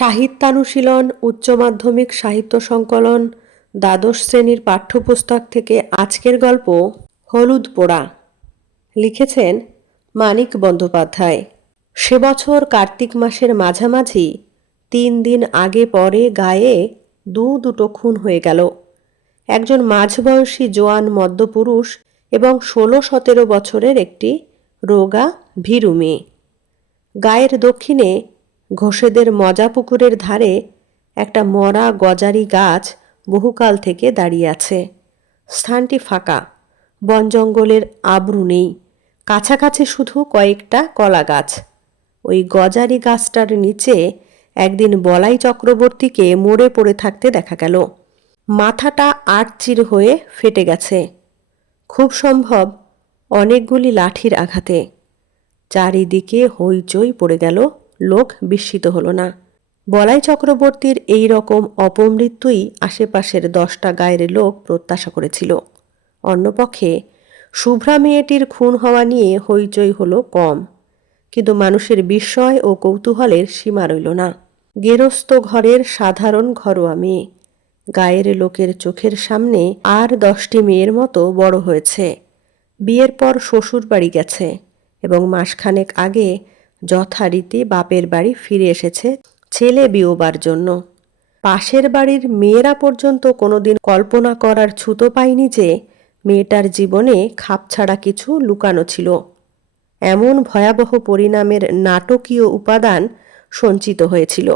সাহিত্যানুশীলন, উচ্চ মাধ্যমিক সাহিত্য সংকলন, দ্বাদশ শ্রেণির পাঠ্যপুস্তক থেকে আজকের গল্প হলুদ পোড়া। লিখেছেন মানিক বন্দ্যোপাধ্যায়। সে বছর কার্তিক মাসের মাঝামাঝি তিন দিন আগে পরে গায়ে দু দুটো খুন হয়ে গেল। একজন মাঝবয়সী জোয়ান মদ্যপুরুষ এবং ষোলো সতেরো বছরের একটি রোগা ভীরু মেয়ে গায়ের দক্ষিণে ঘোষেদের মজা পুকুরের ধারে একটা মরা গজারি গাছ বহুকাল থেকে দাঁড়িয়ে আছে। স্থানটি ফাঁকা, বন জঙ্গলের আবরু নেই, কাছাকাছি শুধু কয়েকটা কলা গাছ। ওই গজারি গাছটার নিচে একদিন বলাই চক্রবর্তীকে মরে পড়ে থাকতে দেখা গেল। মাথাটা আটচির হয়ে ফেটে গেছে। খুব সম্ভব অনেকগুলি লাঠির আঘাতে। চারিদিকে হইচই পড়ে গেল লোক বিস্মিত হলো না। বলাই চক্রবর্তীর এই রকম অপমৃত্যুই আশেপাশের দশটা গায়ের লোক প্রত্যাশা করেছিল। অন্যপক্ষে শুভ্রা মেয়েটির খুন হওয়া নিয়ে হইচই হলো কম। কিন্তু মানুষের বিস্ময় ও কৌতূহলের সীমা রইল না। গেরস্ত ঘরের সাধারণ ঘরোয়া মেয়ে। গায়ের লোকের চোখের সামনে আর দশটি মেয়ের মতো বড় হয়েছে। বিয়ের পর শ্বশুর বাড়ি গেছে এবং মাসখানেক আগে যথারীতি বাপের বাড়ি ফিরে এসেছে ছেলে বিয়োবার জন্য। পাশের বাড়ির মেয়েরা পর্যন্ত কোনোদিন কল্পনা করার ছুতো পায়নি যে মেয়েটার জীবনে খাপছাড়া কিছু লুকানো ছিল। এমন ভয়াবহ পরিণামের নাটকীয় উপাদান সঞ্চিত হয়েছিল।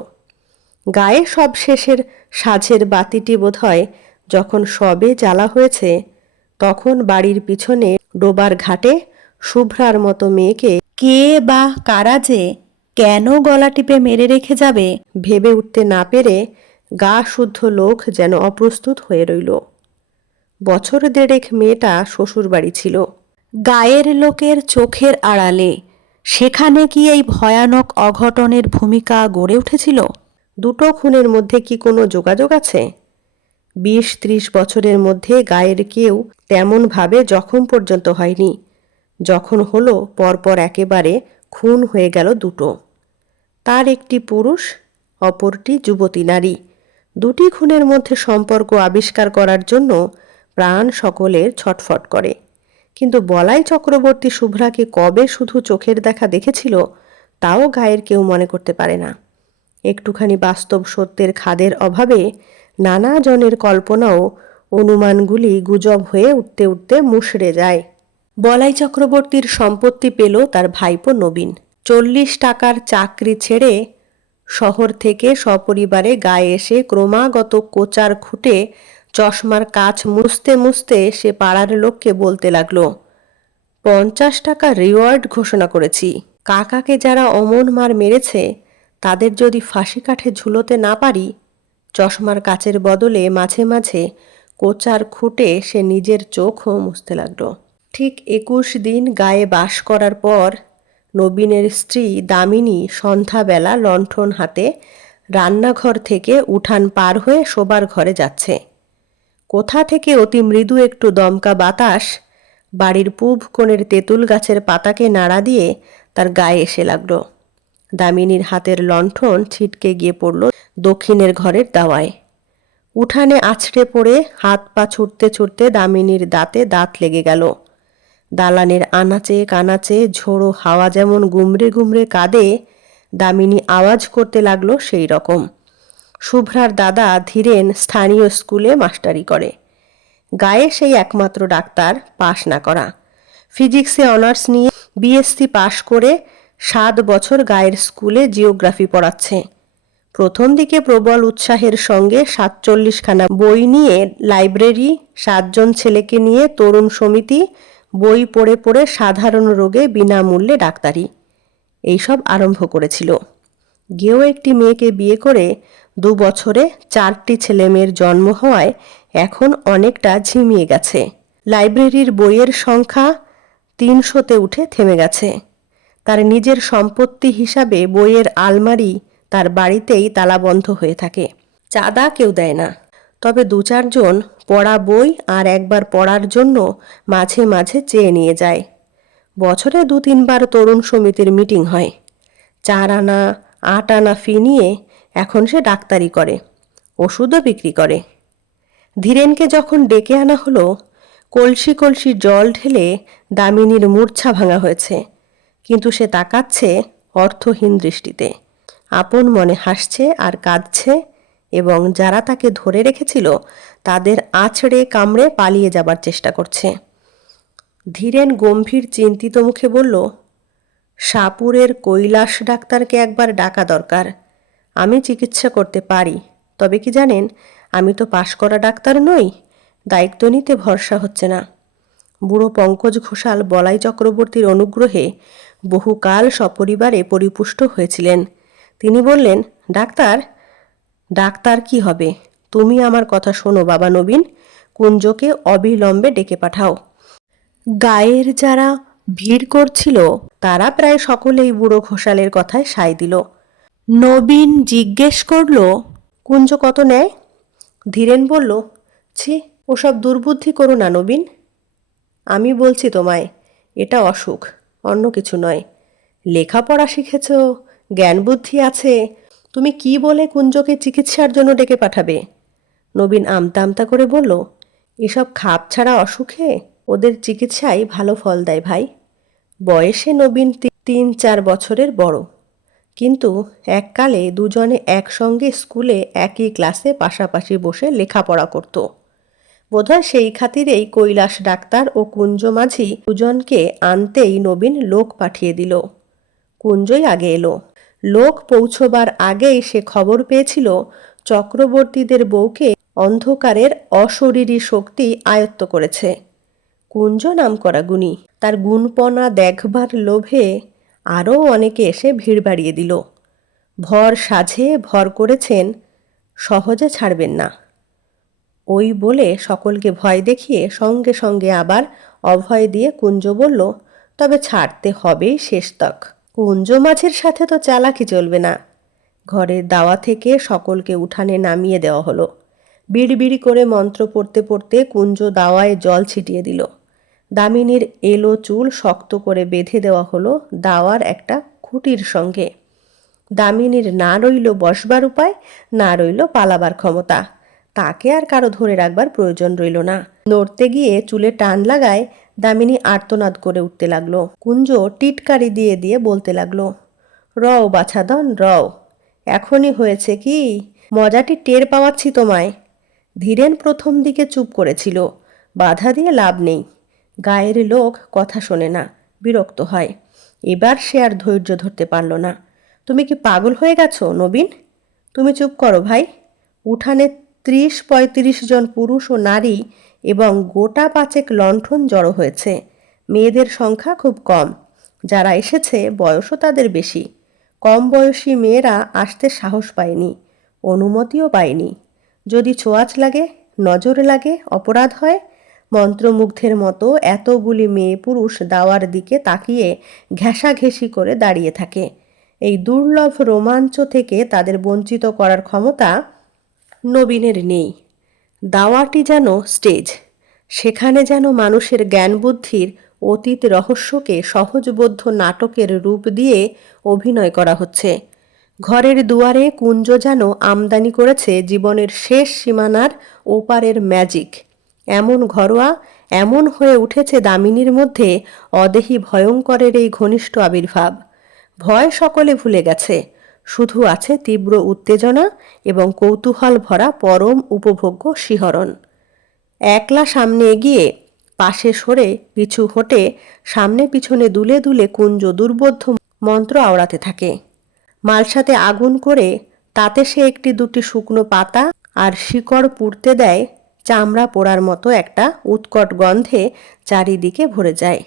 গায়ে সব শেষের সাঝের বাতিটি বোধহয় যখন সবে জ্বালা হয়েছে, তখন বাড়ির পিছনে ডোবার ঘাটে শুভ্রার মতো মেয়েকে কে বা কারা যে কেন গলা টিপে মেরে রেখে যাবে ভেবে উঠতে না পেরে গা শুদ্ধ লোক যেন অপ্রস্তুত হয়ে রইল। বছর দেড়েক মেয়েটা শ্বশুর বাড়ি ছিল। গায়ের লোকের চোখের আড়ালে সেখানে কি এই ভয়ানক অঘটনের ভূমিকা গড়ে উঠেছিল? দুটো খুনের মধ্যে কি কোনো যোগাযোগ আছে? বিশ ত্রিশ বছরের মধ্যে গায়ের কেউ তেমনভাবে জখম পর্যন্ত হয়নি। যখন হলো পরপর একেবারে খুন হয়ে গেল দুটো। তার একটি পুরুষ, অপরটি যুবতী নারী। দুটি খুনের মধ্যে সম্পর্ক আবিষ্কার করার জন্য প্রাণ সকলের ছটফট করে। কিন্তু বলাই চক্রবর্তী শুভ্রাকে কবে শুধু চোখের দেখা দেখেছিল, তাও গায়ের কেউ মনে করতে পারে না। একটুখানি বাস্তব সত্যের খাদের অভাবে নানা জনের কল্পনাও অনুমানগুলি গুজব হয়ে উঠতে উঠতে মুশড়ে যায়। বলাই চক্রবর্তীর সম্পত্তি পেল তার ভাইপো নবীন। চল্লিশ টাকার চাকরি ছেড়ে শহর থেকে সপরিবারে গায়ে এসে ক্রমাগত কোচার খুঁটে চশমার কাছ মুছতে মুছতে সে পাড়ার লোককে বলতে লাগল, পঞ্চাশ টাকা রিওয়ার্ড ঘোষণা করেছি। কাকাকে যারা অমন মার মেরেছে, তাদের যদি ফাঁসি কাঠে ঝুলোতে না পারি, চশমার কাচের বদলে মাঝে মাঝে কোচার খুঁটে সে নিজের চোখও মুছতে লাগল। ঠিক একুশ দিন গায়ে বাস করার পর নবীনের স্ত্রী দামিনী সন্ধ্যাবেলা লণ্ঠন হাতে রান্নাঘর থেকে উঠান পার হয়ে শোবার ঘরে যাচ্ছে। কোথা থেকে অতি মৃদু একটু দমকা বাতাস, বাড়ির পূব কোণের তেঁতুল গাছের পাতাকে নাড়া দিয়ে তার গায়ে এসে লাগল। দামিনীর হাতের লণ্ঠন ছিটকে গিয়ে পড়ল দক্ষিণের ঘরের দাওয়ায়। উঠানে আছড়ে পড়ে হাত পা ছুটতে ছুটতে দামিনীর দাঁতে দাঁত লেগে গেল। দালানের আনাচে কানাচে ঝোড়ো হাওয়া যেমন গুমরে গুমরে কাঁদে, দামিনী আওয়াজ করতে লাগল সেই রকম। শুভ্রার দাদা ধীরেন স্থানীয় স্কুলে মাস্টারি করে। গায়ে সেই একমাত্র ডাক্তার, পাশ না করা। ফিজিক্সে অনার্স নিয়ে বিএসসি পাশ করে সাত বছর গায়ের স্কুলে জিওগ্রাফি পড়াচ্ছে। প্রথম দিকে প্রবল উৎসাহের সঙ্গে সাতচল্লিশখানা বই নিয়ে লাইব্রেরি, সাতজন ছেলেকে নিয়ে তরুণ সমিতি বই পড়ে পড়ে সাধারণ রোগে বিনামূল্যে ডাক্তারি। এইসব আরম্ভ করেছিল। গেও একটি মেয়েকে বিয়ে করে দু বছরে চারটি ছেলে মেয়ের জন্ম হওয়ায় এখন অনেকটা ঝিমিয়ে গেছে। লাইব্রেরির বইয়ের সংখ্যা তিনশোতে উঠে থেমে গেছে। তার নিজের সম্পত্তি হিসাবে বইয়ের আলমারি তার বাড়িতেই তালাবন্ধ হয়ে থাকে। চাঁদা কেউ দেয় না। তবে দু চারজন পড়া বই আর একবার পড়ার জন্য মাঝে মাঝে চেয়ে নিয়ে যায়। বছরে দু তিনবার তরুণ সমিতির মিটিং হয়। চার আনা, আট আনা ফি নিয়ে এখন সে ডাক্তারি করে, ওষুধও বিক্রি করে। ধীরেনকে যখন ডেকে আনা হলো, কলসি কলসি জল ঢেলে দামিনীর মূর্ছা ভাঙা হয়েছে। কিন্তু সে তাকাচ্ছে অর্থহীন দৃষ্টিতে। আপন মনে হাসছে আর কাঁদছে এবং যারা তাকে ধরে রেখেছিল, তাদের আছড়ে কামড়ে পালিয়ে যাবার চেষ্টা করছে। ধীরেন গম্ভীর চিন্তিত মুখে বলল, সাপুরের কৈলাস ডাক্তারকে একবার ডাকা দরকার। আমি চিকিৎসা করতে পারি, তবে কি জানেন, আমি তো পাশ করা ডাক্তার নই, দায়িত্ব নিতে ভরসা হচ্ছে না। বুড়ো পঙ্কজ ঘোষাল বলাই চক্রবর্তীর অনুগ্রহে বহুকাল সপরিবারে পরিপুষ্ট হয়েছিলেন। তিনি বললেন, ডাক্তার ডাক্তার কি হবে? তুমি আমার কথা শোনো, বাবা নবীন। কুঞ্জকে অবিলম্বে ডেকে পাঠাও। গায়ের যারা ভিড় করছিল, তারা প্রায় সকলেই বুড়ো ঘোষালের কথায় সায় দিল। নবীন জিজ্ঞেস করল, কুঞ্জ কত নেয়? ধীরেন বলল, ছি, ওসব দুর্বুদ্ধি করো না নবীন। আমি বলছি তোমায়, এটা অসুখ, অন্য কিছু নয়। লেখাপড়া শিখেছ জ্ঞান বুদ্ধি আছে তুমি কি বলে কুঞ্জকে চিকিৎসার জন্য ডেকে পাঠাবে? নবীন আমতা আমতা করে বলল, এসব খাপ ছাড়া অসুখে? ওদের চিকিৎসাই ভালো ফল দেয় ভাই। বয়সে নবীন তিন চার বছরের বড়। কিন্তু এককালে দুজনে একসঙ্গে স্কুলে একই ক্লাসে পাশাপাশি বসে লেখাপড়া করত। বোধহয় সেই খাতিরেই কৈলাস ডাক্তার ও কুঞ্জ মাঝি দুজনকে আনতেই নবীন লোক পাঠিয়ে দিল। কুঞ্জই আগে এলো। লোক পৌঁছবার আগেই সে খবর পেয়েছিল, চক্রবর্তীদের বউকে অন্ধকারের অশরীরী শক্তি আয়ত্ত করেছে। কুঞ্জ নাম করা গুণী, তার গুণপনা দেখবার লোভে আরও অনেকে এসে ভিড় বাড়িয়ে দিল। ভর সাঝে ভর করেছেন, সহজে ছাড়বেন না। ওই বলে সকলকে ভয় দেখিয়ে সঙ্গে সঙ্গে আবার অভয় দিয়ে কুঞ্জ বলল, তবে ছাড়তে হবেই শেষ তক কুঞ্জ মাছের সাথে তো চালাকি চলবে না। ঘরের দাওয়া থেকে সকলকে উঠানে নামিয়ে দেওয়া হলো। বিড়বিড়ি করে মন্ত্র পড়তে পড়তে কুঞ্জ দাওয়ায় জল ছিটিয়ে দিল। দামিনীর এলো চুল শক্ত করে বেঁধে দেওয়া হলো দাওয়ার একটা খুঁটির সঙ্গে। দামিনীর না রইল বসবার উপায়, না রইল পালাবার ক্ষমতা। তাকে আর কারও ধরে রাখবার প্রয়োজন রইল না। নড়তে গিয়ে চুলে টান লাগায় দামিনী আর্তনাদ করে উঠতে লাগল। কুঞ্জ টিটকারি দিয়ে দিয়ে বলতে লাগল, রও বাছাদন রও, এখনই হয়েছে কি? মজাটি টের পাওয়াচ্ছি তোমায়। ধীরেন প্রথম দিকে চুপ করেছিল, বাধা দিয়ে লাভ নেই। গায়ের লোক কথা শোনে না, বিরক্ত হয়। এবার সে আর ধৈর্য ধরতে পারল না। তুমি কি পাগল হয়ে গেছো, নবীন? তুমি চুপ করো ভাই। উঠানে ত্রিশ পঁয়ত্রিশ জন পুরুষ ও নারী এবং গোটা পাঁচেক লণ্ঠন জড়ো হয়েছে। মেয়েদের সংখ্যা খুব কম। যারা এসেছে, বয়সও তাদের বেশি। কম বয়সী মেয়েরা আসতে সাহস পায়নি, অনুমতিও পায়নি। যদি ছোঁয়াচ লাগে, নজর লাগে, অপরাধ হয়, মন্ত্রমুগ্ধের মতো এতগুলি মেয়ে পুরুষ দাওয়ার দিকে তাকিয়ে ঘেঁষাঘেঁষি করে দাঁড়িয়ে থাকে। এই দুর্লভ রোমাঞ্চ থেকে তাদের বঞ্চিত করার ক্ষমতা নবীনের নেই। দাওয়াটি যেন স্টেজ, সেখানে যেন মানুষের জ্ঞান বুদ্ধির অতীত রহস্যকে সহজবোধ্য নাটকের রূপ দিয়ে অভিনয় করা হচ্ছে। ঘরের দুয়ারে কুঞ্জ যেন আমদানি করেছে জীবনের শেষ সীমানার ওপারের ম্যাজিক। এমন ঘরোয়া, এমন হয়ে উঠেছে দামিনীর মধ্যে অদেহী ভয়ঙ্করের এই ঘনিষ্ঠ আবির্ভাব। ভয় সকলে ভুলে গেছে। শুধু আছে তীব্র উত্তেজনা এবং কৌতূহল ভরা পরম উপভোগ্য শিহরণ। একলা সামনে এগিয়ে পাশে সরে পিছু হটে সামনে পিছনে দুলে দুলে কুঞ্জ দুর্বোধ্য মন্ত্র আওড়াতে থাকে। মালসাতে আগুন করে তাতে সে একটি দুটি শুকনো পাতা আর শিকড় পুড়তে দেয় চামড়া পোড়ার মতো একটা উৎকট গন্ধে চারিদিকে ভরে যায়।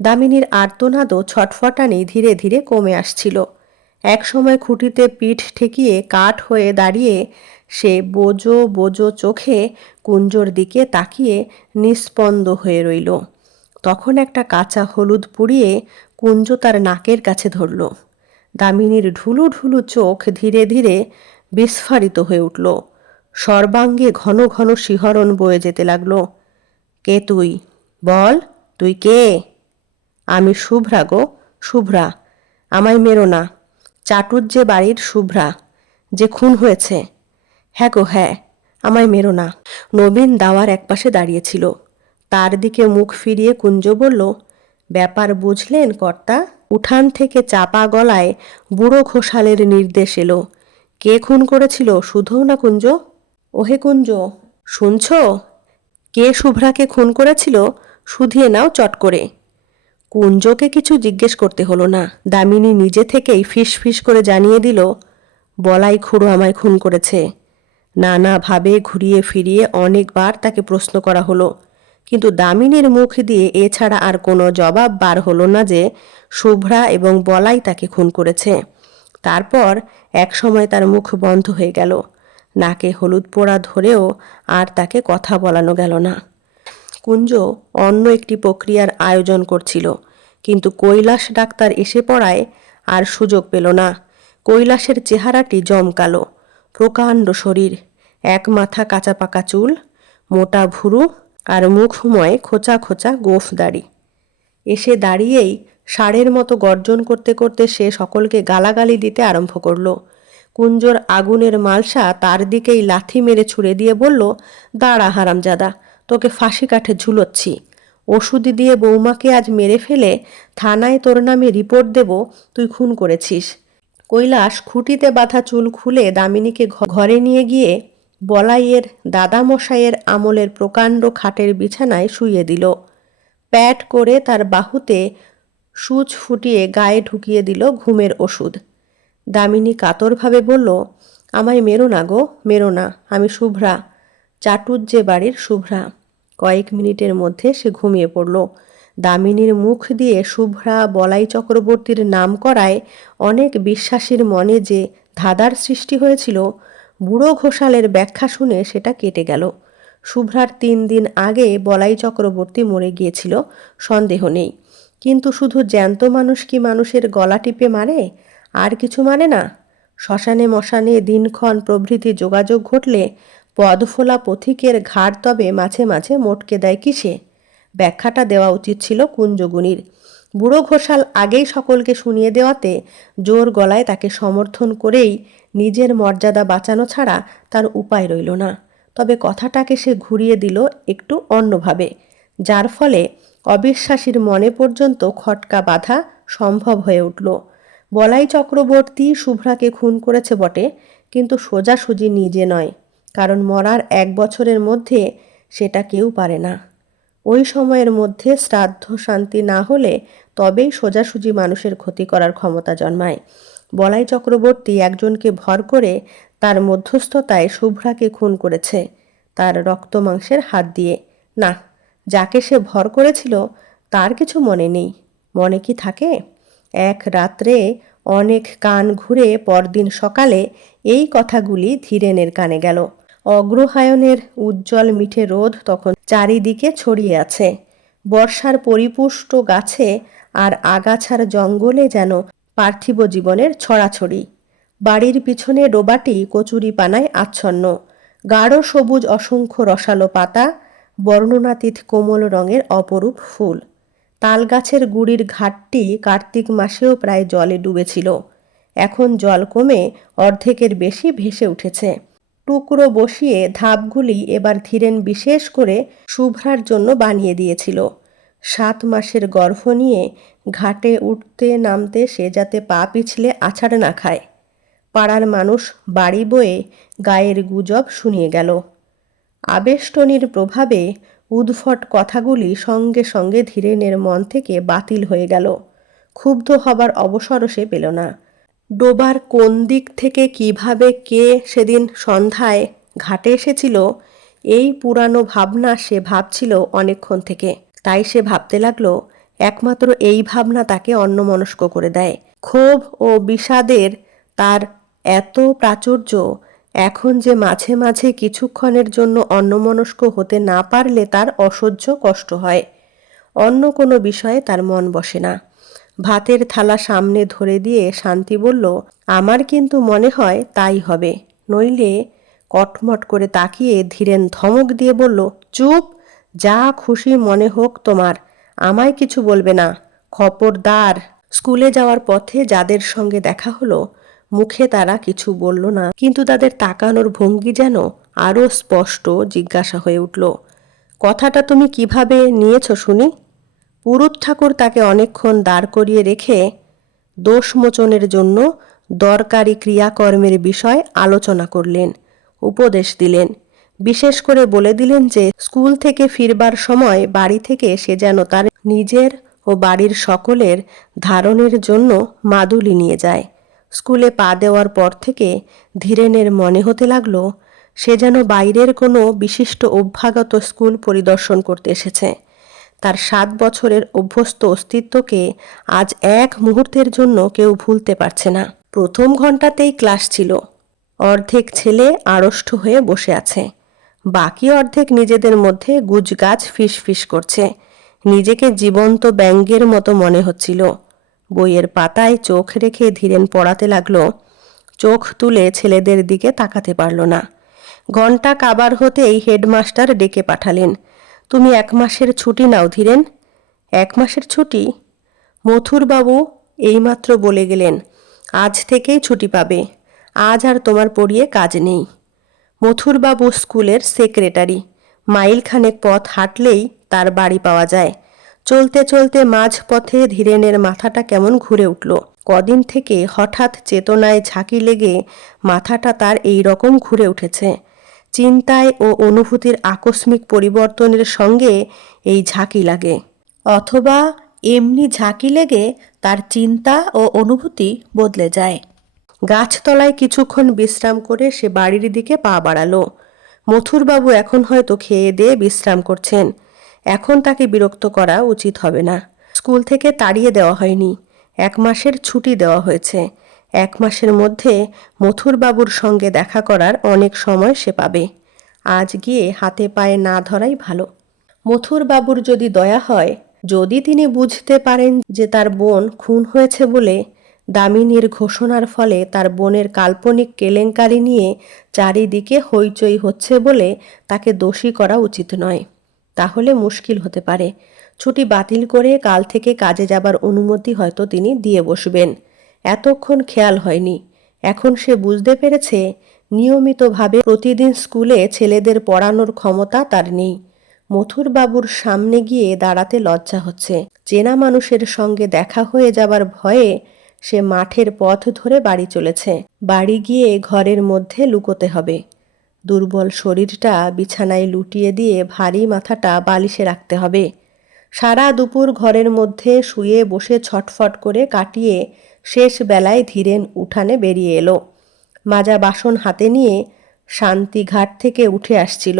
দামিনীর আর্তনাদও ছটফটানি ধীরে ধীরে কমে আসছিল। একসময় খুঁটিতে পিঠ ঠেকিয়ে কাঠ হয়ে দাঁড়িয়ে সে বোজো বোজো চোখে কুঞ্জর দিকে তাকিয়ে নিস্পন্দ হয়ে রইল। তখন একটা কাঁচা হলুদ পুড়িয়ে কুঞ্জ তার নাকের কাছে ধরল। দামিনীর ঢুলু ঢুলু চোখ ধীরে ধীরে বিস্ফারিত হয়ে উঠল। সর্বাঙ্গে ঘন ঘন শিহরণ বয়ে যেতে লাগল। কে তুই? বল, তুই কে? আমি শুভ্রা গো, শুভ্রা। আমায় মেরো না। চাটুজ্জে বাড়ির শুভ্রা, যে খুন হয়েছে। হ্যাঁ গো হ্যাঁ আমায় মেরো না। নবীন দাওয়ার একপাশে দাঁড়িয়েছিল। তার দিকে মুখ ফিরিয়ে কুঞ্জ বলল, ব্যাপার বুঝলেন কর্তা, উঠান থেকে চাপা গলায় বুড়ো ঘোষালের নির্দেশ এলো। কে খুন করেছিল শুধু না কুঞ্জ? ওহে কুঞ্জ, শুনছ? কে শুভ্রাকে খুন করেছিল, শুধিয়ে নাও চট করে। কুঞ্জকে কিছু জিজ্ঞেস করতে হলো না। দামিনী নিজে থেকেই ফিস ফিস করে জানিয়ে দিল, বলাই খুড়ো আমায় খুন করেছে। নানাভাবে ঘুরিয়ে ফিরিয়ে অনেকবার তাকে প্রশ্ন করা হলো। কিন্তু দামিনীর মুখ দিয়ে এছাড়া আর কোনো জবাব বার হলো না যে শুভ্রা এবং বলাই তাকে খুন করেছে। তারপর এক সময় তার মুখ বন্ধ হয়ে গেল। নাকে হলুদ পোড়া ধরেও আর তাকে কথা বলানো গেল না। কুঞ্জ অন্য একটি প্রক্রিয়ার আয়োজন করছিল, কিন্তু কৈলাস ডাক্তার এসে পড়ায় আর সুযোগ পেল না। কৈলাসের চেহারাটি জমকালো, প্রকাণ্ড শরীর, এক মাথা কাঁচা পাকা চুল, মোটা ভুরু আর মুখময় খোঁচা খোঁচা গোফ দাড়ি। এসে দাঁড়িয়েই ষাঁড়ের মতো গর্জন করতে করতে সে সকলকে গালাগালি দিতে আরম্ভ করল। কুঞ্জর আগুনের মালসা তার দিকেই লাথি মেরে ছুড়ে দিয়ে বলল, দাঁড়া হারামজাদা তোকে ফাঁসি কাঠে ঝুলোচ্ছি। ওষুধ দিয়ে বৌমাকে আজ মেরে ফেলে থানায় তোর নামে রিপোর্ট দেব, তুই খুন করেছিস। কৈলাস খুঁটিতে বাঁধা চুল খুলে দামিনীকে ঘরে নিয়ে গিয়ে বলাইয়ের দাদামশাইয়ের আমলের প্রকাণ্ড খাটের বিছানায় শুইয়ে দিল। প্যাট করে তার বাহুতে সূচ ফুটিয়ে গায়ে ঢুকিয়ে দিল ঘুমের ওষুধ। দামিনী কাতরভাবে বলল, আমায় মেরো না গো, মেরো না, আমি শুভ্রা চাটুজ্জে বাড়ির শুভ্রা। কয়েক মিনিটের মধ্যে সে ঘুমিয়ে পড়ল। দামিনীর মুখ দিয়ে শুভ্রা বলাই চক্রবর্তীর নাম করায় অনেক বিশ্বাসীর মনে যে ধাঁধার সৃষ্টি হয়েছিল, বুড়ো ঘোষালের ব্যাখ্যা শুনে সেটা কেটে গেল। শুভ্রার তিন দিন আগে বলাই চক্রবর্তী মরে গিয়েছিল, সন্দেহ নেই। কিন্তু শুধু জ্যান্ত মানুষ কি মানুষের গলা টিপে মারে? আর কিছু মানে না? শ্মশানে মশানে দিনক্ষণ প্রভৃতি যোগাযোগ ঘটলে পদফোলা পথিকের ঘাড় তবে মাঝে মাঝে মোটকে দেয় কিসে? ব্যাখ্যাটা দেওয়া উচিত ছিল কুঞ্জগুনির বুড়ো ঘোষাল আগেই সকলকে শুনিয়ে দেওয়াতে জোর গলায় তাকে সমর্থন করেই নিজের মর্যাদা বাঁচানো ছাড়া তার উপায় রইল না। তবে কথাটাকে সে ঘুরিয়ে দিল একটু অন্যভাবে, যার ফলে অবিশ্বাসীর মনে পর্যন্ত খটকা বাধা সম্ভব হয়ে উঠল। বলাই চক্রবর্তী শুভ্রাকে খুন করেছে বটে, কিন্তু সোজাসুজি নিজে নয়। কারণ মরার এক বছরের মধ্যে সেটা কেউ পারে না। ওই সময়ের মধ্যে শ্রাদ্ধ শান্তি না হলে তবেই সোজাসুজি মানুষের ক্ষতি করার ক্ষমতা জন্মায়। বলাই চক্রবর্তী একজনকে ভর করে তার মধ্যস্থতায় শুভ্রাকে খুন করেছে। তার রক্ত মাংসের হাত দিয়ে। না, যাকে সে ভর করেছিল তার কিছু মনে নেই। মনে কি থাকে? এক রাত্রে অনেক কান ঘুরে পরদিন সকালে এই কথাগুলি ধীরেনের কানে গেল। অগ্রহায়ণের উজ্জ্বল মিঠে রোদ তখন চারিদিকে ছড়িয়ে আছে। বর্ষার পরিপুষ্ট গাছে আর আগাছার জঙ্গলে যেন পার্থিব জীবনের ছড়াছড়ি। বাড়ির পিছনে ডোবাটি কচুরি পানায় আচ্ছন্ন। গাঢ় সবুজ অসংখ্য রসালো পাতা, বর্ণনাতীত কোমল রঙের অপরূপ ফুল। তালগাছের গুড়ির ঘাটটি কার্তিক মাসেও প্রায় জলে ডুবেছিল। এখন জল কমে অর্ধেকের বেশি ভেসে উঠেছে। টুকরো বসিয়ে ধাপগুলি এবার ধীরেন বিশেষ করে শুভ্রার জন্য বানিয়ে দিয়েছিল। সাত মাসের গর্ভ নিয়ে ঘাটে উঠতে নামতে সে যাতে পা পিছলে আছাড় না খায়। পাড়ার মানুষ বাড়ি বয়ে গায়ের গুজব শুনিয়ে গেল। আবেষ্টনীর প্রভাবে উদ্ভট কথাগুলি সঙ্গে সঙ্গে ধীরেনের মন থেকে বাতিল হয়ে গেল। ক্ষুব্ধ হবার অবসরও সে পেল না। ডোবার কোন দিক থেকে কীভাবে কে সেদিন সন্ধ্যায় ঘাটে এসেছিল, এই পুরানো ভাবনা সে ভাবছিল অনেকক্ষণ থেকে। তাই সে ভাবতে লাগল, একমাত্র এই ভাবনা তাকে অন্যমনস্ক করে দেয়। ক্ষোভ ও বিষাদের তার এত প্রাচুর্য, এখন যে মাঝে মাঝে কিছুক্ষণের জন্য অন্যমনস্ক হতে না পারলে তার অসহ্য কষ্ট হয়। অন্য কোনো বিষয়ে তার মন বসে না। ভাতের থালা সামনে ধরে দিয়ে শান্তি বলল, আমার কিন্তু মনে হয় তাই হবে। নইলে কটমট করে তাকিয়ে ধীরেন ধমক দিয়ে বলল, চুপ, যা খুশি মনে হোক তোমার, আমায় কিছু বলবে না। খপরদার স্কুলে যাওয়ার পথে যাদের সঙ্গে দেখা হলো, মুখে তারা কিছু বলল না, কিন্তু তাদের তাকানোর ভঙ্গি যেন আরও স্পষ্ট জিজ্ঞাসা হয়ে উঠল, কথাটা তুমি কীভাবে নিয়েছ শুনি? পুরুত ঠাকুর তাকে অনেকক্ষণ দাঁড় করিয়ে রেখে দোষমোচনের জন্য দরকারি ক্রিয়াকর্মের বিষয় আলোচনা করলেন, উপদেশ দিলেন। বিশেষ করে বলে দিলেন যে, স্কুল থেকে ফিরবার সময় বাড়ি থেকে সে যেন তার নিজের ও বাড়ির সকলের ধারণের জন্য মাদুলি নিয়ে যায়। স্কুলে পা দেওয়ার পর থেকে ধীরেনের মনে হতে লাগল, সে যেন বাইরের কোনো বিশিষ্ট অভ্যাগত স্কুল পরিদর্শন করতে এসেছে। তার সাত বছরের অভ্যস্ত অস্তিত্বকে আজ এক মুহূর্তের জন্য কেউ ভুলতে পারছে না। প্রথম ঘন্টাতেই ক্লাস ছিল। অর্ধেক ছেলে আড়ষ্ট হয়ে বসে আছে। বাকি অর্ধেক নিজেদের মধ্যে গুজগাছ ফিস ফিস করছে। নিজেকে জীবন্ত ব্যঙ্গের মতো মনে হচ্ছিল। বইয়ের পাতায় চোখ রেখে ধীরেন পড়াতে লাগল। চোখ তুলে ছেলেদের দিকে তাকাতে পারল না। ঘণ্টা কাবার হতেই হেডমাস্টার ডেকে পাঠালেন। তুমি এক মাসের ছুটি নাও ধীরেন। এক মাসের ছুটি? মথুরবাবু এইমাত্র বলে গেলেন, আজ থেকেই ছুটি পাবে। আজ আর তোমার পড়িয়ে কাজ নেই। মথুরবাবু স্কুলের সেক্রেটারি, মাইলখানেক পথ হাঁটলেই তার বাড়ি পাওয়া যায়। চলতে চলতে মাঝ পথে ধীরেনের মাথাটা কেমন ঘুরে উঠল। কদিন থেকে হঠাৎ চেতনায় ঝাঁকি লেগে মাথাটা তার এই রকম ঘুরে উঠেছে। চিন্তায় ও অনুভূতির আকস্মিক পরিবর্তনের সঙ্গে এই ঝাঁকি লাগে। অথবা এমনি ঝাঁকি লেগে তার চিন্তা ও অনুভূতি বদলে যায়। গাছতলায় কিছুক্ষণ বিশ্রাম করে সে বাড়ির দিকে পা বাড়ালো। মথুরবাবু এখন হয়তো খেয়ে দিয়ে বিশ্রাম করছেন। এখন তাকে বিরক্ত করা উচিত হবে না। স্কুল থেকে তাড়িয়ে দেওয়া হয়নি। এক মাসের ছুটি দেওয়া হয়েছে। এক মাসের মধ্যে মথুরবাবুর সঙ্গে দেখা করার অনেক সময় সে পাবে। আজ গিয়ে হাতে পায়ে না ধরাই ভালো। মথুরবাবুর যদি দয়া হয়, যদি তিনি বুঝতে পারেন যে তার বোন খুন হয়েছে বলে, দামিনীর ঘোষণার ফলে তার বোনের কাল্পনিক কেলেঙ্কারি নিয়ে চারিদিকে হইচই হচ্ছে বলে তাকে দোষী করা উচিত নয়। তাহলে মুশকিল হতে পারে। ছুটি বাতিল করে কাল থেকে কাজে যাবার অনুমতি হয়তো তিনি দিয়ে বসবেন। এতক্ষণ খেয়াল হয়নি। এখন সে বুঝতে পেরেছে, নিয়মিতভাবে প্রতিদিন স্কুলে ছেলেদের পড়ানোর ক্ষমতা তার নেই। মথুরবাবুর সামনে গিয়ে দাঁড়াতে লজ্জা হচ্ছে। চেনা মানুষের সঙ্গে দেখা হয়ে যাবার ভয়ে সে মাঠের পথ ধরে বাড়ি চলেছে। বাড়ি গিয়ে ঘরের মধ্যে লুকোতে হবে। দুর্বল শরীরটা বিছানায় লুটিয়ে দিয়ে ভারী মাথাটা বালিশে রাখতে হবে। সারা দুপুর ঘরের মধ্যে শুয়ে বসে ছটফট করে কাটিয়ে শেষ বেলায় ধীরেন উঠানে বেরিয়ে এলো। মাজা বাসন হাতে নিয়ে শান্তিঘাট থেকে উঠে আসছিল।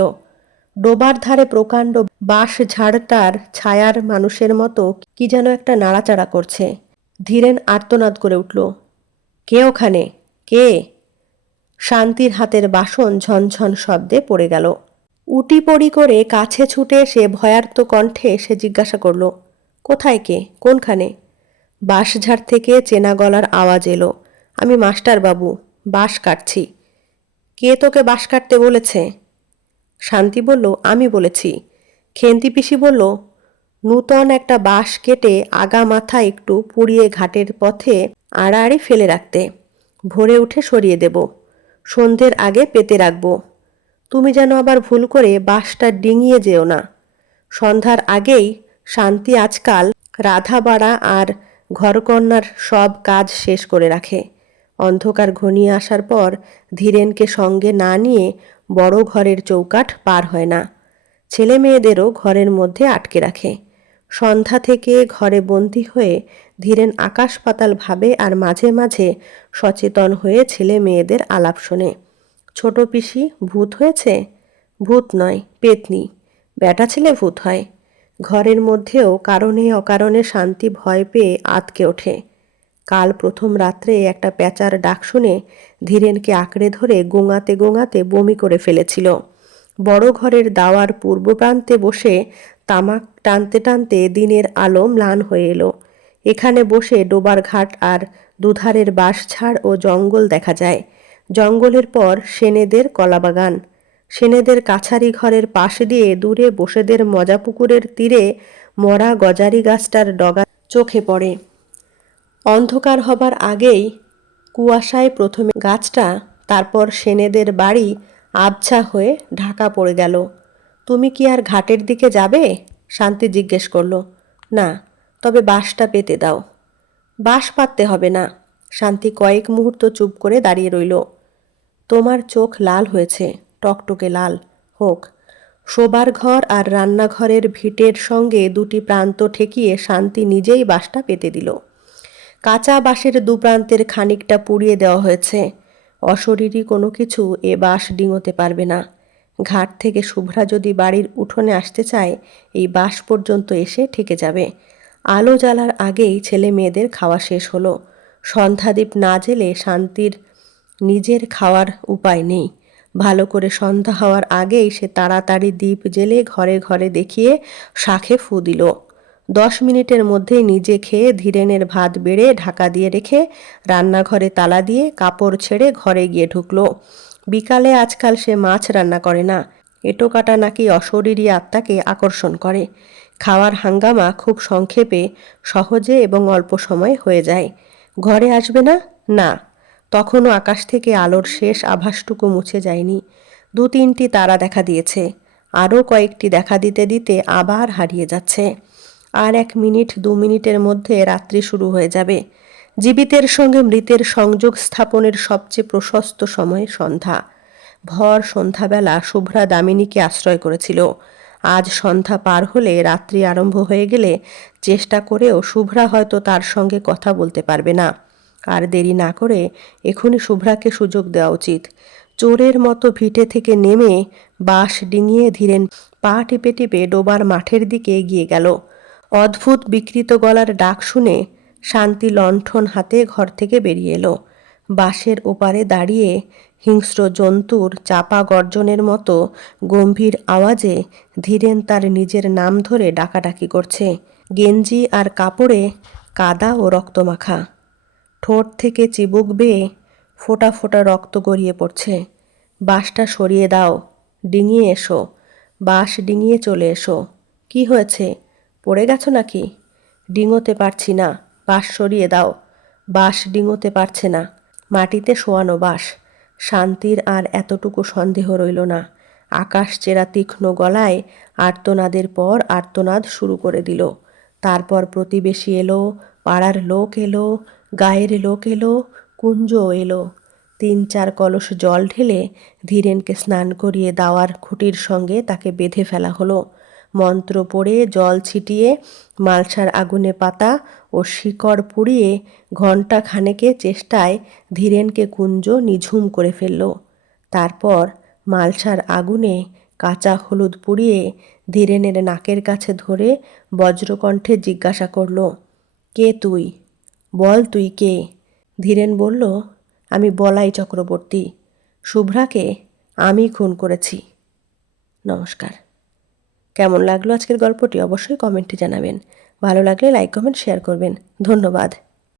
ডোবার ধারে প্রকাণ্ড বাঁশ ঝাড়টার ছায়ার মানুষের মতো কি যেন একটা নাড়াচাড়া করছে। ধীরেন আর্তনাদ করে উঠল, কে ওখানে? কে? শান্তির হাতের বাসন ঝনঝন শব্দে পড়ে গেল। উটি পড়ি করে কাছে ছুটে এসে ভয়ার্ত কণ্ঠে সে জিজ্ঞাসা করল, কোথায় কে? কোনখানে? বাঁশঝাড় থেকে চেনা গলার আওয়াজ এলো। আমি মাস্টার বাবু, বাঁশ কাটছি। কে তোকে বাঁশ কাটতে বলেছে? শান্তি বলল, আমি বলেছি। খেন্তি পিসি বলল, নূতন একটা বাঁশ কেটে আগা মাথা একটু পুড়িয়ে ঘাটের পথে আড়াআড়ি ফেলে রাখতে। ভোরে উঠে সরিয়ে দেব। সন্ধ্যের আগে পেতে রাখব। তুমি যেন আবার ভুল করে বাঁশটা ডিঙিয়ে যেও না। সন্ধ্যার আগেই শান্তি আজকাল রাধাবাড়া আর ঘরকন্যার সব কাজ শেষ করে রাখে। অন্ধকার ঘনিয়ে আসার পর ধীরেনকে সঙ্গে না নিয়ে বড় ঘরের চৌকাঠ পার হয় না। ছেলে মেয়েদেরও ঘরের মধ্যে আটকে রাখে। সন্ধ্যা থেকে ঘরে বন্দী হয়ে ধীরেন আকাশ পাতাল ভাবে আর মাঝে মাঝে সচেতন হয়ে ছেলে মেয়েদের আলাপ শোনে। ছোট পিসি, ভূত হয়েছে? ভূত নয়, পেতনি। বেটা ছেলে ভূত হয়। ঘরের মধ্যেও কারণে অকারণে শান্তি ভয় পেয়ে আতকে ওঠে। কাল প্রথম রাত্রে একটা প্যাঁচার ডাক শুনে ধীরেনকে আঁকড়ে ধরে গোঙাতে গোঙাতে বমি করে ফেলেছিল। বড় ঘরের দাওয়ার পূর্ব প্রান্তে বসে তামাক টানতে টানতে দিনের আলো ম্লান হয়ে এলো। এখানে বসে ডোবার ঘাট আর দুধারের বাঁশঝাড় ও জঙ্গল দেখা যায়। জঙ্গলের পর সেনেদের কলাবাগান। সেনেদের কাছারি ঘরের পাশ দিয়ে দূরে বসেদের মজা পুকুরের তীরে মরা গজারি গাছটার ডগা চোখে পড়ে। অন্ধকার হবার আগেই কুয়াশায় প্রথমে গাছটা, তারপর সেনেদের বাড়ি আবছা হয়ে ঢাকা পড়ে গেল। তুমি কি আর ঘাটের দিকে যাবে? শান্তি জিজ্ঞেস করল। না, তবে বাঁশটা পেতে দাও। বাঁশ পাততে হবে না। শান্তি কয়েক মুহূর্ত চুপ করে দাঁড়িয়ে রইল। তোমার চোখ লাল হয়েছে। টকটকে লাল। হোক, শোবার ঘর আর রান্নাঘরের ভিটের সঙ্গে দুটি প্রান্ত ঠেকিয়ে শান্তি নিজেই বাসটা পেতে দিল। কাঁচা বাঁশের দু প্রান্তের খানিকটা পুড়িয়ে দেওয়া হয়েছে। অশরীরী কোনো কিছু এ বাঁশ ডিঙোতে পারবে না। ঘাট থেকে শুভ্রা যদি বাড়ির উঠোনে আসতে চায়, এই বাঁশ পর্যন্ত এসে ঠেকে যাবে। আলো জ্বালার আগেই ছেলে মেয়েদের খাওয়া শেষ হলো। সন্ধ্যাদীপ না জেলে শান্তির নিজের খাওয়ার উপায় নেই। ভালো করে সন্ধ্যা হওয়ার আগেই সে তাড়াতাড়ি দ্বীপ জেলে ঘরে ঘরে দেখিয়ে শাখে ফু দিল। দশ মিনিটের মধ্যেই নিজে খেয়ে ধীরেনের ভাত বেড়ে ঢাকা দিয়ে রেখে রান্নাঘরে তালা দিয়ে কাপড় ছেড়ে ঘরে গিয়ে ঢুকলো। বিকালে আজকাল সে মাছ রান্না করে না। এটো কাটা নাকি অশরীরী আত্মাকে আকর্ষণ করে। খাওয়ার হাঙ্গামা খুব সংক্ষেপে, সহজে এবং অল্প সময়ে হয়ে যায়। ঘরে আসবে না? না। তখনও আকাশ থেকে আলোর শেষ আভাসটুকু মুছে যায়নি। দু তিনটি তারা দেখা দিয়েছে। আরও কয়েকটি দেখা দিতে দিতে আবার হারিয়ে যাচ্ছে। আর এক মিনিট, দু মিনিটের মধ্যে রাত্রি শুরু হয়ে যাবে। জীবিতের সঙ্গে মৃতের সংযোগ স্থাপনের সবচেয়ে প্রশস্ত সময় সন্ধ্যা। ভর সন্ধ্যাবেলা শুভ্রা দামিনীকে আশ্রয় করেছিল। আজ সন্ধ্যা পার হলে রাত্রি আরম্ভ হয়ে গেলে চেষ্টা করেও শুভ্রা হয়তো তার সঙ্গে কথা বলতে পারবে না। আর দেরি না করে এখনই শুভ্রাকে সুযোগ দেওয়া উচিত। চোরের মতো ভিটে থেকে নেমে বাঁশ ডিঙিয়ে ধীরেন, পা টিপে টিপে ডোবার মাঠের দিকে এগিয়ে গেল। অদ্ভুত বিকৃত গলার ডাক শুনে শান্তি লণ্ঠন হাতে ঘর থেকে বেরিয়ে এলো। বাঁশের ওপারে দাঁড়িয়ে হিংস্র জন্তুর চাপা গর্জনের মতো গম্ভীর আওয়াজে ধীরেন তার নিজের নাম ধরে ডাকাডাকি করছে। গেঞ্জি আর কাপড়ে কাদা ও রক্তমাখা। ঠোঁট থেকে চিবুক বেয়ে ফোটা ফোটা রক্ত গড়িয়ে পড়ছে। বাঁশটা সরিয়ে দাও, ডিঙিয়ে এসো, বাঁশ ডিঙিয়ে চলে এসো। কি হয়েছে? পড়ে গেছো নাকি? ডিঙোতে পারছি না, বাঁশ সরিয়ে দাও, বাঁশ ডিঙোতে পারছে না। মাটিতে শোয়ানো বাঁশ, শান্তির আর এতটুকু সন্দেহ রইল না। আকাশ চেরা তীক্ষ্ণ গলায় আর্তনাদের পর আর্তনাদ শুরু করে দিল। তারপর প্রতিবেশী এলো, পাড়ার লোক এলো গায়ের লোক এলো কুঞ্জ এলো। তিন চার কলস জল ঢেলে ধীরেনকে স্নান করিয়ে দাওয়ার খুঁটির সঙ্গে তাকে বেঁধে ফেলা হলো। মন্ত্র পড়ে জল ছিটিয়ে মালসার আগুনে পাতা ও শিকড় পুড়িয়ে ঘণ্টা খানেকে চেষ্টায় ধীরেনকে কুঞ্জ নিঝুম করে ফেলল। তারপর মালসার আগুনে কাঁচা হলুদ পুড়িয়ে ধীরেনের নাকের কাছে ধরে বজ্রকণ্ঠে জিজ্ঞাসা করল, কে তুই? বল তুই কে? ধীরেন বলল, আমি বলাই চক্রবর্তী। শুভ্রাকে আমি খুন করেছি। নমস্কার। কেমন লাগল আজকের গল্পটি অবশ্যই কমেন্টে জানাবেন। ভালো লাগলে লাইক, কমেন্ট, শেয়ার করবেন। ধন্যবাদ।